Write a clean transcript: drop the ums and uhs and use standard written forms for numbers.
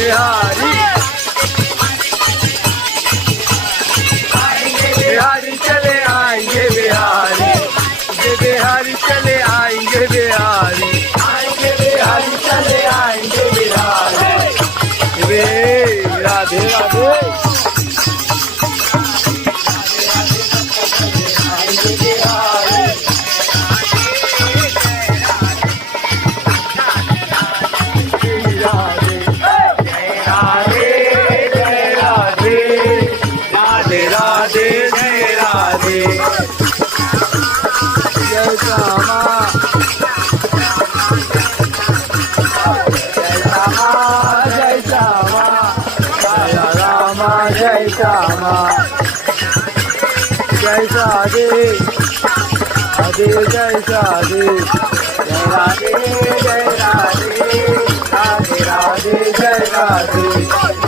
बिहारी बिहारी चले आएंगे बिहारी बिहारी चले आएंगे बिहारी बिहारी चले आएंगे बिहारी राधे राधे जय श्यामा जय श्यामा जय रामा जय श्यामा जय राधे राधे जय राधे जय राधे जय राधे राधे राधे जय राधे